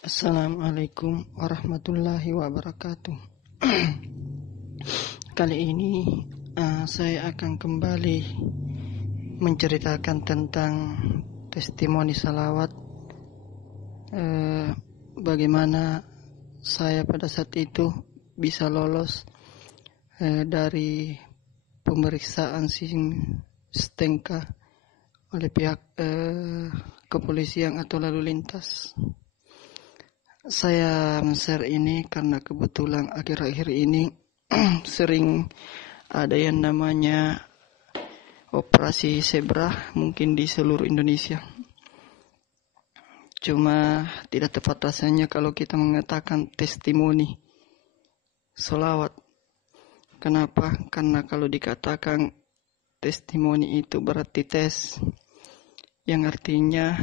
Assalamualaikum warahmatullahi wabarakatuh. Kali ini saya akan kembali menceritakan tentang testimoni salawat, bagaimana saya pada saat itu bisa lolos dari pemeriksaan SIM STNK oleh pihak kepolisian atau lalu lintas. Saya men-share ini karena kebetulan akhir-akhir ini sering ada yang namanya operasi zebra mungkin di seluruh Indonesia. Cuma tidak tepat rasanya kalau kita mengatakan testimoni selawat. Kenapa? Karena kalau dikatakan testimoni itu berarti tes, yang artinya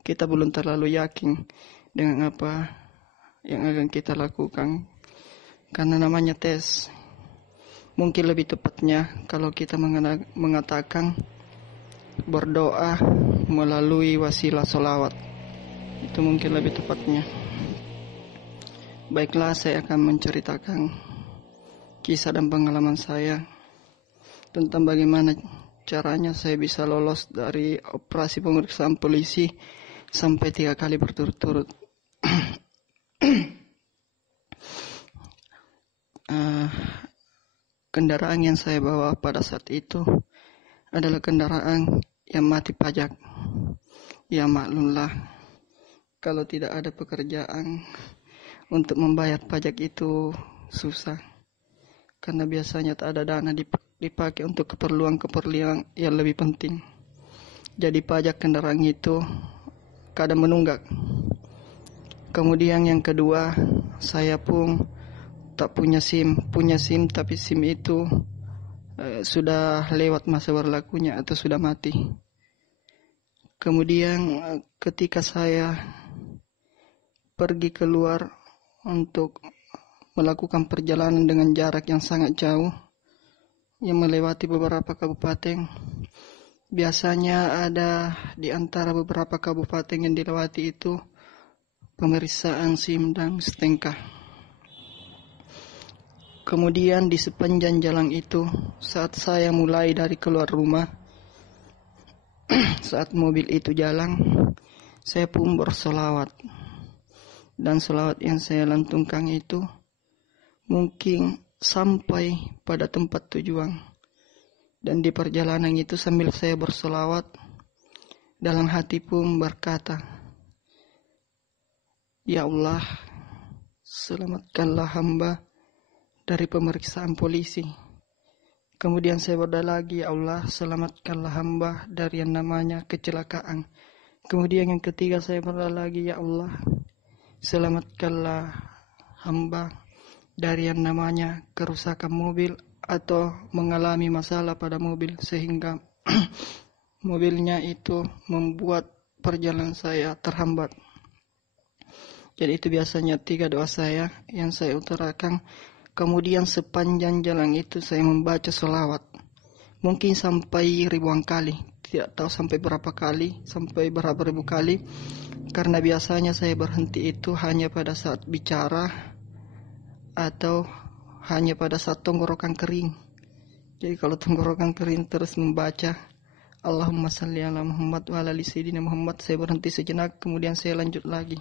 kita belum terlalu yakin dengan apa yang akan kita lakukan, karena namanya tes. Mungkin lebih tepatnya kalau kita mengatakan berdoa melalui wasilah sholawat, itu mungkin lebih tepatnya. Baiklah, saya akan menceritakan kisah dan pengalaman saya tentang bagaimana caranya saya bisa lolos dari operasi pemeriksaan polisi sampai 3 kali berturut-turut. Kendaraan yang saya bawa pada saat itu adalah kendaraan yang mati pajak. Ya maklumlah, kalau tidak ada pekerjaan untuk membayar pajak itu susah, karena biasanya tak ada dana dipakai untuk keperluan yang lebih penting. Jadi pajak kendaraan itu kadang menunggak. Kemudian yang kedua, saya pun tak punya SIM tapi SIM itu sudah lewat masa berlakunya atau sudah mati. Kemudian ketika saya pergi keluar untuk melakukan perjalanan dengan jarak yang sangat jauh, yang melewati beberapa kabupaten, biasanya ada di antara beberapa kabupaten yang dilewati itu pemeriksaan SIM dan STNK. Kemudian di sepanjang jalan itu, saat saya mulai dari keluar rumah, saat mobil itu jalan, saya pun bersolawat. Dan solawat yang saya lantunkan itu mungkin sampai pada tempat tujuan. Dan di perjalanan itu sambil saya bersolawat, dalam hati pun berkata, "Ya Allah, selamatkanlah hamba dari pemeriksaan polisi." Kemudian saya berdoa lagi, "Ya Allah, selamatkanlah hamba dari yang namanya kecelakaan." Kemudian yang ketiga saya berdoa lagi, "Ya Allah, selamatkanlah hamba dari yang namanya kerusakan mobil atau mengalami masalah pada mobil sehingga mobilnya itu membuat perjalanan saya terhambat." Jadi itu biasanya 3 doa saya yang saya utarakan. Kemudian sepanjang jalan itu saya membaca sholawat. Mungkin sampai ribuan kali. Tidak tahu sampai berapa kali, sampai berapa ribu kali. Karena biasanya saya berhenti itu hanya pada saat bicara atau hanya pada saat tenggorokan kering. Jadi kalau tenggorokan kering terus membaca Allahumma salli ala Muhammad wa ala ali sayyidina Muhammad, saya berhenti sejenak, kemudian saya lanjut lagi.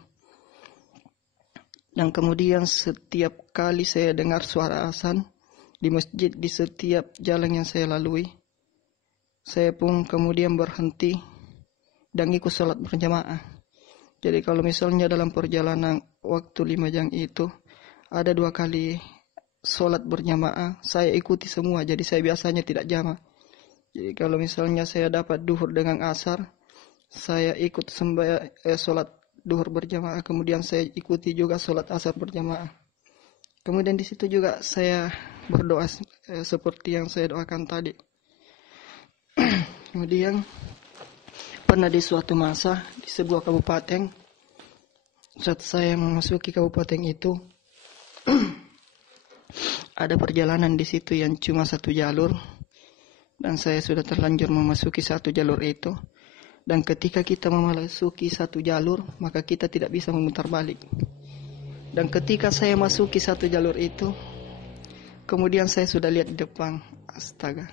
Dan kemudian setiap kali saya dengar suara azan di masjid di setiap jalan yang saya lalui, saya pun kemudian berhenti dan ikut sholat berjamaah. Jadi kalau misalnya dalam perjalanan waktu 5 jam itu ada 2 kali sholat berjamaah, saya ikuti semua. Jadi saya biasanya tidak jamak. Jadi kalau misalnya saya dapat duhur dengan asar, saya ikut sholat duhur berjamaah, kemudian saya ikuti juga sholat asar berjamaah. Kemudian di situ juga saya berdoa seperti yang saya doakan tadi. Kemudian pernah di suatu masa di sebuah kabupaten, saat saya memasuki kabupaten itu, ada perjalanan di situ yang cuma satu jalur, dan saya sudah terlanjur memasuki satu jalur itu. Dan ketika kita memasuki satu jalur, maka kita tidak bisa memutar balik. Dan ketika saya masuki satu jalur itu, kemudian saya sudah lihat di depan, astaga,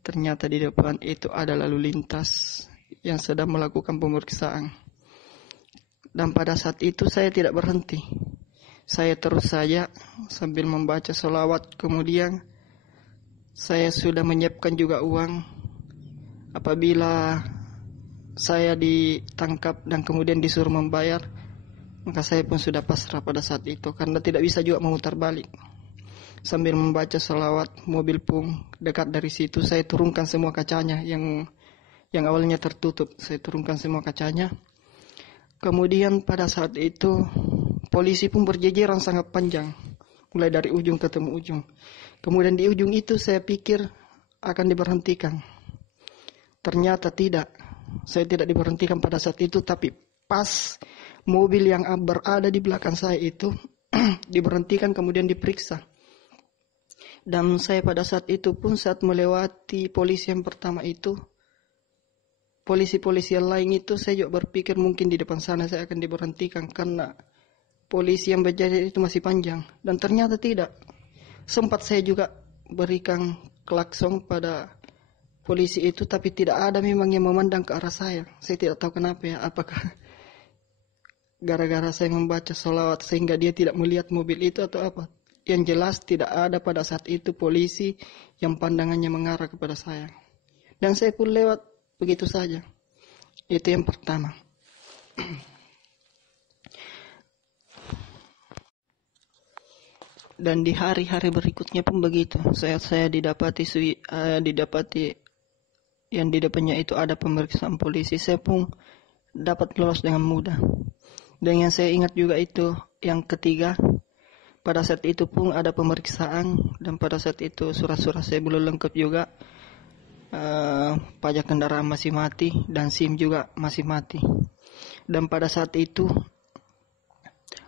ternyata di depan itu ada lalu lintas yang sedang melakukan pemeriksaan. Dan pada saat itu saya tidak berhenti. Saya terus saja sambil membaca sholawat. Kemudian saya sudah menyiapkan juga uang apabila saya ditangkap dan kemudian disuruh membayar, maka saya pun sudah pasrah pada saat itu karena tidak bisa juga memutar balik. Sambil membaca sholawat, mobil pun dekat dari situ. Saya turunkan semua kacanya yang awalnya tertutup. Saya turunkan semua kacanya. Kemudian pada saat itu polisi pun berjejeran sangat panjang, mulai dari ujung ketemu ujung. Kemudian di ujung itu saya pikir akan diberhentikan. Ternyata tidak. Saya tidak diberhentikan pada saat itu, tapi pas mobil yang berada di belakang saya itu diberhentikan kemudian diperiksa. Dan saya pada saat itu pun saat melewati polisi yang pertama itu, polisi-polisi yang lain itu saya juga berpikir mungkin di depan sana saya akan diberhentikan karena polisi yang berjaga itu masih panjang. Dan ternyata tidak. Sempat saya juga berikan klakson pada polisi itu, tapi tidak ada memang yang memandang ke arah saya. Saya tidak tahu kenapa ya, apakah gara-gara saya membaca sholawat sehingga dia tidak melihat mobil itu atau apa. Yang jelas tidak ada pada saat itu polisi yang pandangannya mengarah kepada saya. Dan saya pun lewat begitu saja. Itu yang pertama. Dan di hari-hari berikutnya pun begitu. Saya didapati yang di depannya itu ada pemeriksaan polisi. Saya pun dapat lolos dengan mudah. Dan yang saya ingat juga itu yang ketiga, pada saat itu pun ada pemeriksaan dan pada saat itu surat-surat saya belum lengkap juga. Pajak kendaraan masih mati dan SIM juga masih mati. Dan pada saat itu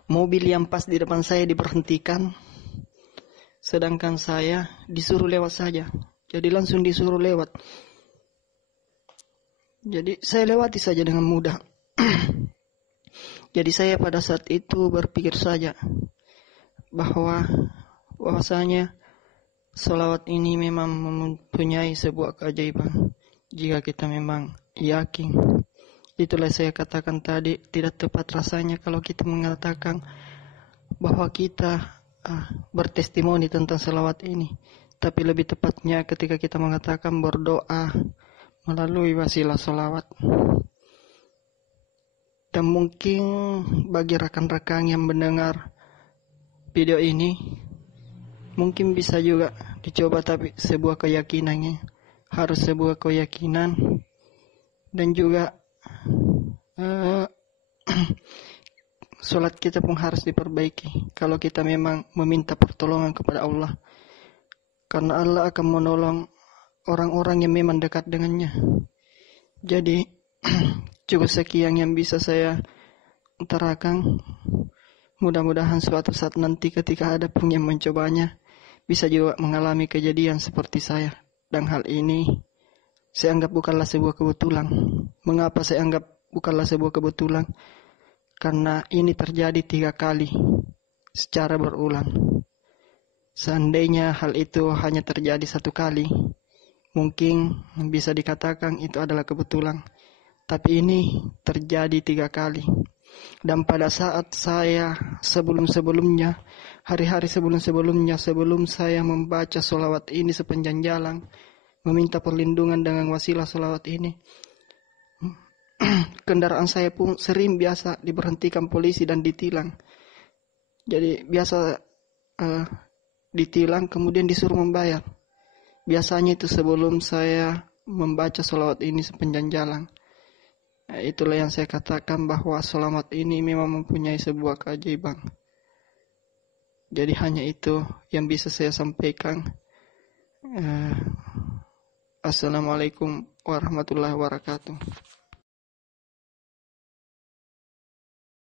mobil yang pas di depan saya diberhentikan, sedangkan saya disuruh lewat saja. Jadi langsung disuruh lewat. Jadi saya lewati saja dengan mudah. Jadi saya pada saat itu berpikir saja bahwasanya sholawat ini memang mempunyai sebuah keajaiban jika kita memang yakin. Itulah saya katakan tadi, tidak tepat rasanya kalau kita mengatakan bahwa kita bertestimoni tentang sholawat ini. Tapi lebih tepatnya ketika kita mengatakan berdoa melalui wasilah sholawat. Dan mungkin bagi rekan-rekan yang mendengar video ini, mungkin bisa juga dicoba, tapi sebuah keyakinannya harus sebuah keyakinan dan juga sholat kita pun harus diperbaiki kalau kita memang meminta pertolongan kepada Allah, karena Allah akan menolong orang-orang yang memang dekat dengannya. Jadi cukup sekian yang bisa saya utarakan. Mudah-mudahan suatu saat nanti ketika ada pun yang mencobanya bisa juga mengalami kejadian seperti saya. Dan hal ini saya anggap bukanlah sebuah kebetulan. Mengapa saya anggap bukanlah sebuah kebetulan? Karena ini terjadi 3 kali secara berulang. Seandainya hal itu hanya terjadi 1 kali, mungkin bisa dikatakan itu adalah kebetulan. Tapi ini terjadi 3 kali. Dan pada saat saya sebelum-sebelumnya, hari-hari sebelum-sebelumnya, sebelum saya membaca sholawat ini sepanjang jalan, meminta perlindungan dengan wasilah sholawat ini, kendaraan saya pun sering biasa diberhentikan polisi dan ditilang. Jadi biasa ditilang kemudian disuruh membayar. Biasanya itu sebelum saya membaca sholawat ini sepanjang jalan. Itulah yang saya katakan bahwa selamat ini memang mempunyai sebuah keajaiban. Jadi hanya itu yang bisa saya sampaikan. Assalamualaikum warahmatullahi wabarakatuh.